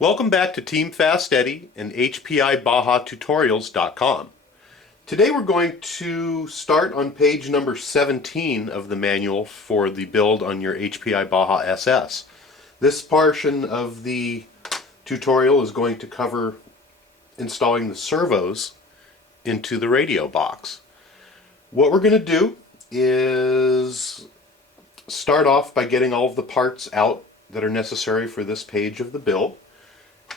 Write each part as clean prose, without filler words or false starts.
Welcome back to Team Fast Eddy and HPI Baja Tutorials.com. Today we're going to start on page number 17 of the manual for the build on your HPI Baja SS. This portion of the tutorial is going to cover installing the servos into the radio box. What we're going to do is start off by getting all of the parts out that are necessary for this page of the build.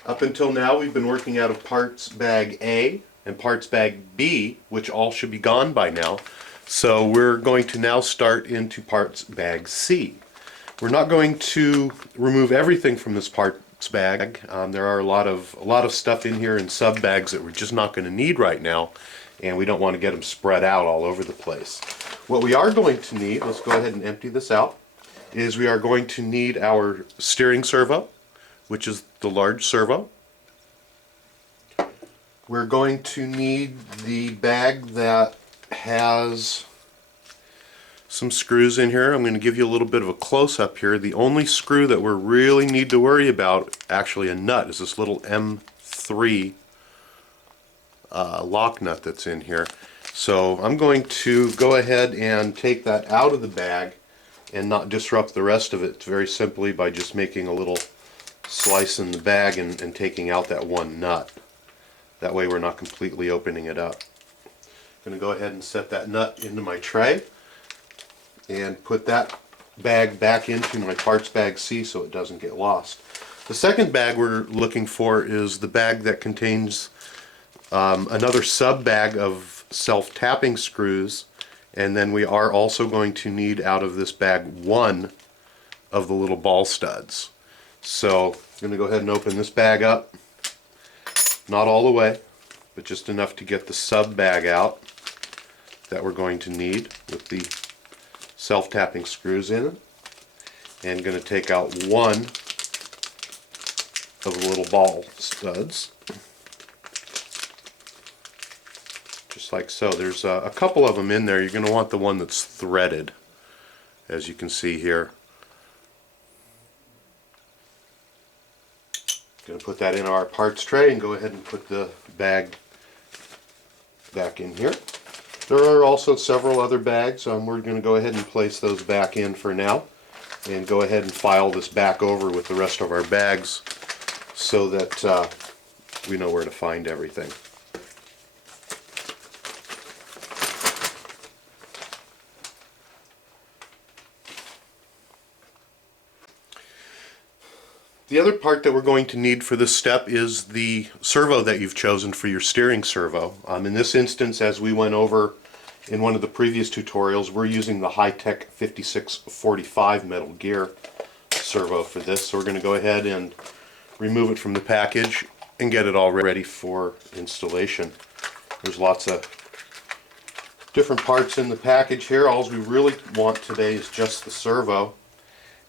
Up until now we've been working out of parts bag A and parts bag B, which all should be gone by now. So we're going to now start into parts bag C. We're not going to remove everything from this parts bag. There are a lot of stuff in here in sub bags that we're just not going to need right now, and we don't want to get them spread out all over the place. What we are going to need, let's go ahead and empty this out, is we are going to need our steering servo, which is the large servo. We're going to need the bag that has some screws in here. I'm going to give you a little bit of a close-up here. The only screw that we really need to worry about, actually a nut, is this little M3 lock nut that's in here. So I'm going to go ahead and take that out of the bag and not disrupt the rest of it very simply by just making a little slice in the bag and taking out that one nut. That way we're not completely opening it up. I'm going to go ahead and set that nut into my tray and put that bag back into my parts bag C so it doesn't get lost. The second bag we're looking for is the bag that contains another sub bag of self-tapping screws, and then we are also going to need out of this bag one of the little ball studs. So I'm going to go ahead and open this bag up, not all the way, but just enough to get the sub bag out that we're going to need with the self-tapping screws in it, and going to take out one of the little ball studs, just like so. There's a couple of them in there. You're going to want the one that's threaded, as you can see here. Going to put that in our parts tray and go ahead and put the bag back in here. There are also several other bags. We're going to go ahead and place those back in for now and go ahead and file this back over with the rest of our bags so that we know where to find everything. The other part that we're going to need for this step is the servo that you've chosen for your steering servo. In this instance, as we went over in one of the previous tutorials, we're using the high-tech 5645 Metal Gear servo for this. So we're going to go ahead and remove it from the package and get it all ready for installation. There's lots of different parts in the package here. All we really want today is just the servo.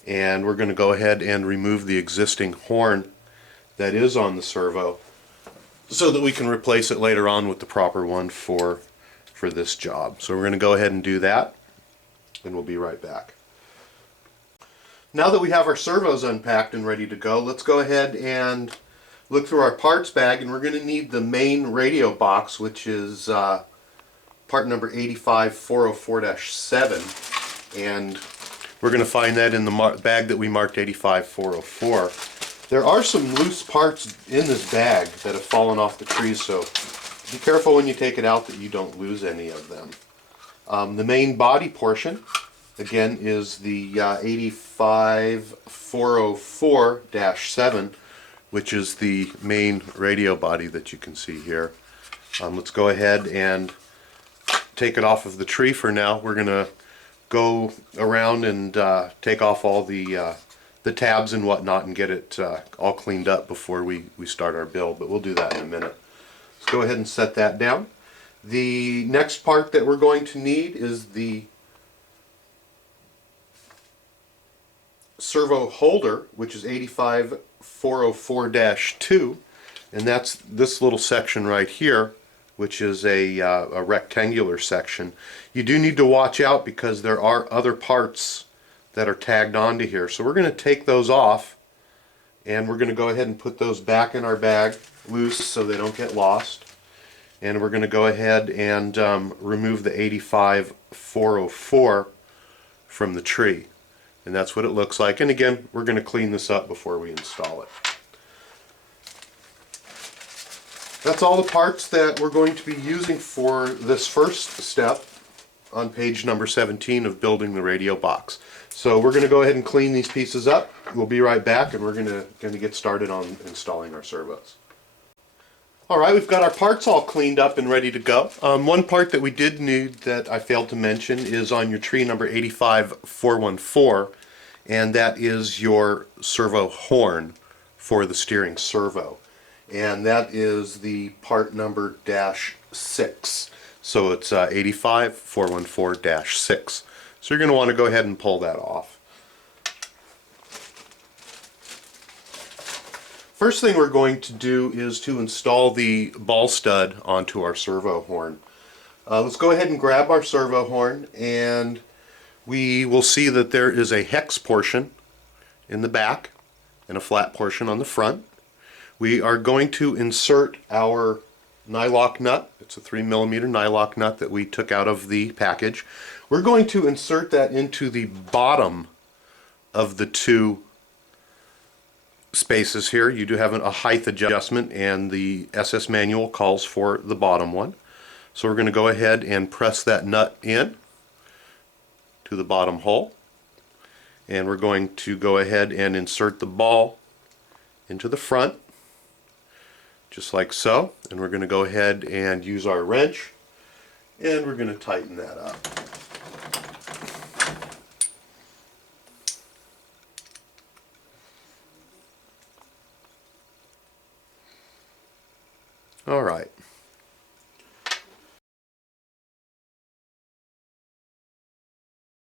And we're going to go ahead and remove the existing horn that is on the servo so that we can replace it later on with the proper one for this job. So we're going to go ahead and do that, and we'll be right back. Now that we have our servos unpacked and ready to go, let's go ahead and look through our parts bag, and we're going to need the main radio box, which is part number 85404-7, and we're going to find that in the bag that we marked 85404. There are some loose parts in this bag that have fallen off the trees, so be careful when you take it out that you don't lose any of them. The main body portion, again, is the 85404-7, which is the main radio body that you can see here. Let's go ahead and take it off of the tree for now. We're going to go around and take off all the tabs and whatnot and get it all cleaned up before we start our build, but we'll do that in a minute. Let's go ahead and set that down. The next part that we're going to need is the servo holder, which is 85404-2, and that's this little section right here, which is a rectangular section. You do need to watch out because there are other parts that are tagged onto here. So we're going to take those off And we're going to go ahead and put those back in our bag loose so they don't get lost. And we're going to go ahead and remove the 85404 from the tree. And that's what it looks like. And again, we're going to clean this up before we install it. That's all the parts that we're going to be using for this first step on page number 17 of building the radio box. So we're going to go ahead and clean these pieces up. We'll be right back, and we're going to get started on installing our servos. Alright, we've got our parts all cleaned up and ready to go. One part that we did need that I failed to mention is on your tree number 85414, and that is your servo horn for the steering servo. And that is the part number -6. So it's 85414-6. So you're going to want to go ahead and pull that off. First thing we're going to do is to install the ball stud onto our servo horn. Let's go ahead and grab our servo horn, and we will see that there is a hex portion in the back and a flat portion on the front. We are going to insert our nylock nut. It's a 3mm nylock nut that we took out of the package. We're going to insert that into the bottom of the two spaces here. You do have a height adjustment, and the SS manual calls for the bottom one. So we're going to go ahead and press that nut in to the bottom hole, and we're going to go ahead and insert the ball into the front just like so, and we're going to go ahead and use our wrench, and we're going to tighten that up. Alright,